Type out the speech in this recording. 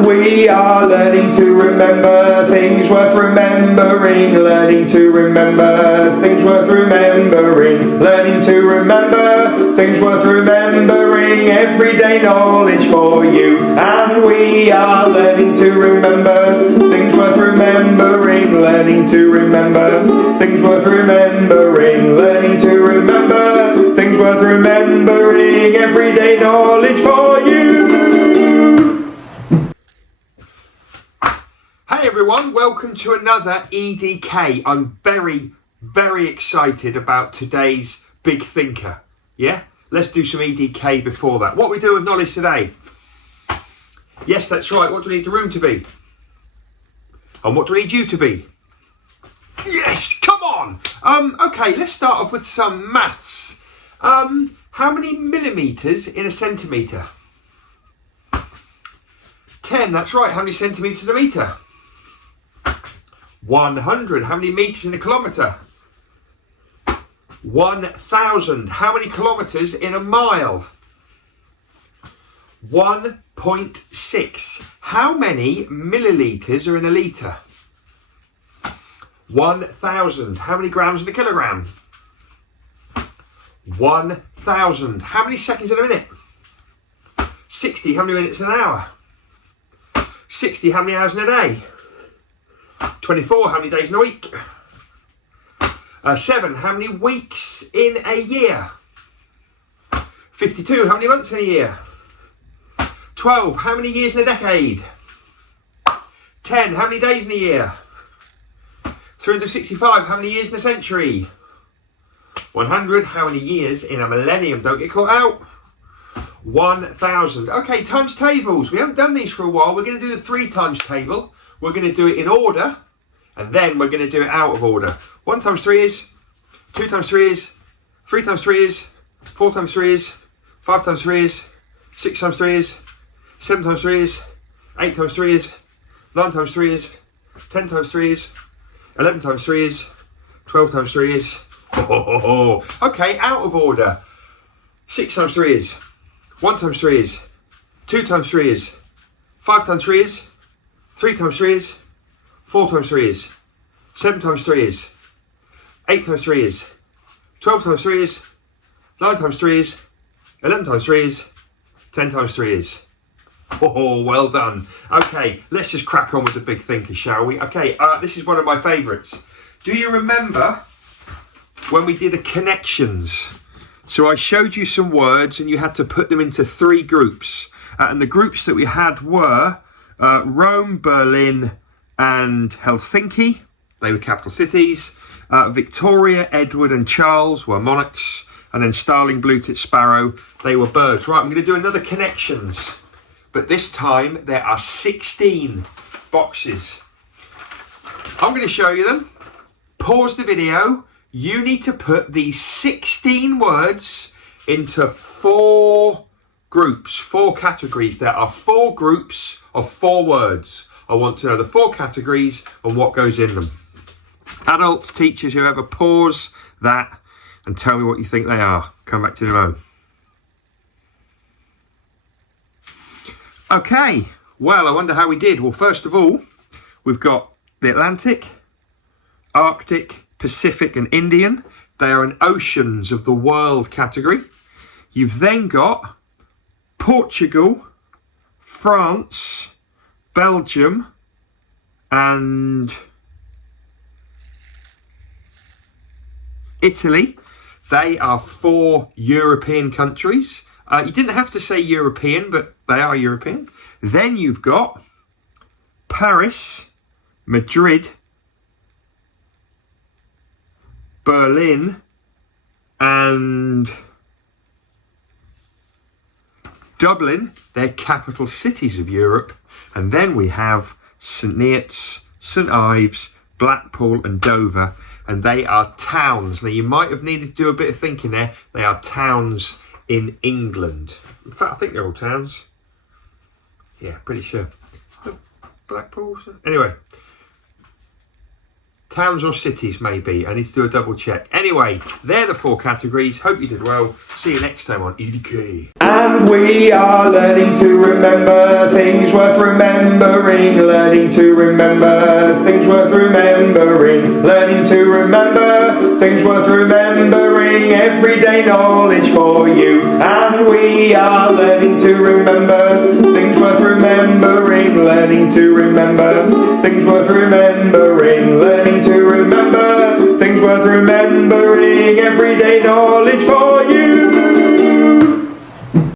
And we are learning to remember things worth remembering, learning to remember things worth remembering, learning to remember things worth remembering, everyday knowledge for you. And we are learning to remember things worth remembering, learning to remember things worth remembering, learning to remember things worth remembering, everyday knowledge for you. Hey everyone, welcome to another EDK. I'm very excited about today's big thinker. Yeah? Let's do some EDK before that. What we do with knowledge today? Yes, that's right. What do we need the room to be? And what do we need you to be? Yes, come on! Okay, let's start off with some maths. How many millimetres in a centimetre? 10, that's right. How many centimetres in a metre? 100. How many metres in a kilometre? 1,000. How many kilometres in a mile? 1.6. How many millilitres are in a litre? 1,000. How many grams in a kilogram? 1,000. How many seconds in a minute? 60. How many minutes in an hour? 60. How many hours in a day? 24. How many days in a week? 7. How many weeks in a year? 52. How many months in a year? 12. How many years in a decade? 10. How many days in a year? 365. How many years in a century? 100. How many years in a millennium? Don't get caught out. 1,000. Okay, times tables. We haven't done these for a while. We're going to do the 3 times table. We're going to do it in order, and then we're going to do it out of order. 1 times 3 is, 2 times 3 is, 3 times 3 is, 4 times 3 is, 5 times 3 is, 6 times 3 is, 7 times 3 is, 8 times 3 is, 9 times 3 is, 10 times 3 is, 11 times 3 is, 12 times 3 is. Okay, out of order. 6 times 3 is, 1 times 3 is, 2 times 3 is, 5 times 3 is, 3 times 3 is, 4 times 3 is, 7 times 3 is, 8 times 3 is, 12 times 3 is, 9 times 3 is, 11 times 3 is, 10 times 3 is. Oh, well done. Okay, let's just crack on with the big thinker, shall we? Okay, this is one of my favourites. Do you remember when we did the connections? So I showed you some words and you had to put them into 3 groups. And the groups that we had were Rome, Berlin and Helsinki. They were capital cities. Victoria, Edward and Charles were monarchs. And then Starling, Blue tit Sparrow, they were birds. Right, I'm going to do another connections. But this time there are 16 boxes. I'm going to show you them. Pause the video. You need to put these 16 words into 4 groups, 4 categories. There are 4 groups of 4 words. I want to know the 4 categories and what goes in them. Adults, teachers, whoever, pause that and tell me what you think they are. Come back to the moment. Okay, well, I wonder how we did. Well, first of all, we've got the Atlantic, Arctic, Pacific and Indian. They are in oceans of the world category. You've then got Portugal, France, Belgium and Italy. They are 4 European countries. You didn't have to say European, but they are European. Then you've got Paris, Madrid, Berlin and Dublin. They're capital cities of Europe. And then we have St Neots, St Ives, Blackpool and Dover. And they are towns. Now you might have needed to do a bit of thinking there. They are towns in England. In fact, I think they're all towns. Yeah, pretty sure. Blackpool. Anyway, Towns or cities, maybe. I need to do a double check. Anyway, they're the 4 categories. Hope you did well. See you next time on EDK. And we are learning to remember things worth remembering. Learning to remember things worth remembering. Learning to remember things worth remembering. Everyday knowledge for you. And we are learning to remember things worth remembering. Learning to remember things worth remembering. Learning to remember